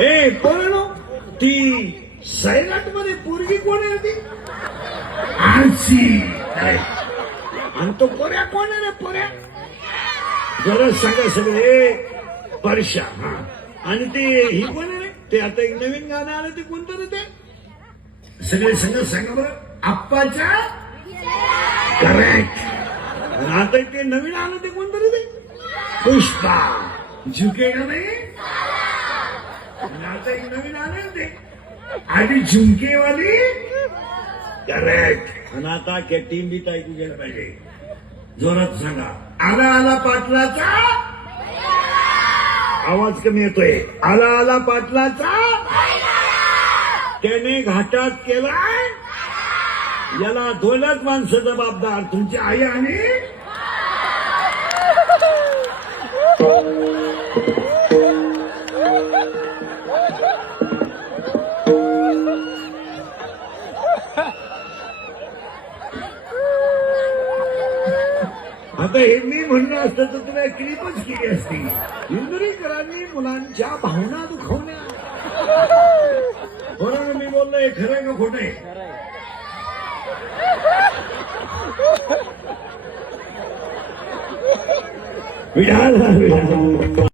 ए पण ती सैराट मध्ये पोरगी कोण आहे ती? आरसी. आणि तो पोऱ्या कोण आहे रे? पोऱ्या जरा सांगा सगळे. परशा. हा. आणि ते ही कोण आहे रे? ते आता एक नवीन गाणं आलं ते कोणतं रे ते? सगळे सांगा बरं. आप्पाच्या. करेक्ट. आता ते नवीन आलं ते कोणतं रे ते? पुष्पा. झुकेगा नाही. आता एक नवीन आलं ते आधी झुमकेवाली. करेक्ट. आणि आता टीम बी ऐकू गेलं पाहिजे. जोरात सांगा. आला आला पाटलाचा आवाज कमी येतोय. आला आला पाटलाचा त्याने घाटात केलाय. याला दोनच माणसं जबाबदार, तुमची आई आणि आता हे मी म्हणणं असतं तर तुला क्लिपच केली असती. इंदुरीकरांनी मुलांच्या भावना दुखवल्या. बरोबर मी बोललो. हे खरं आहे का खोटं आहे? विधान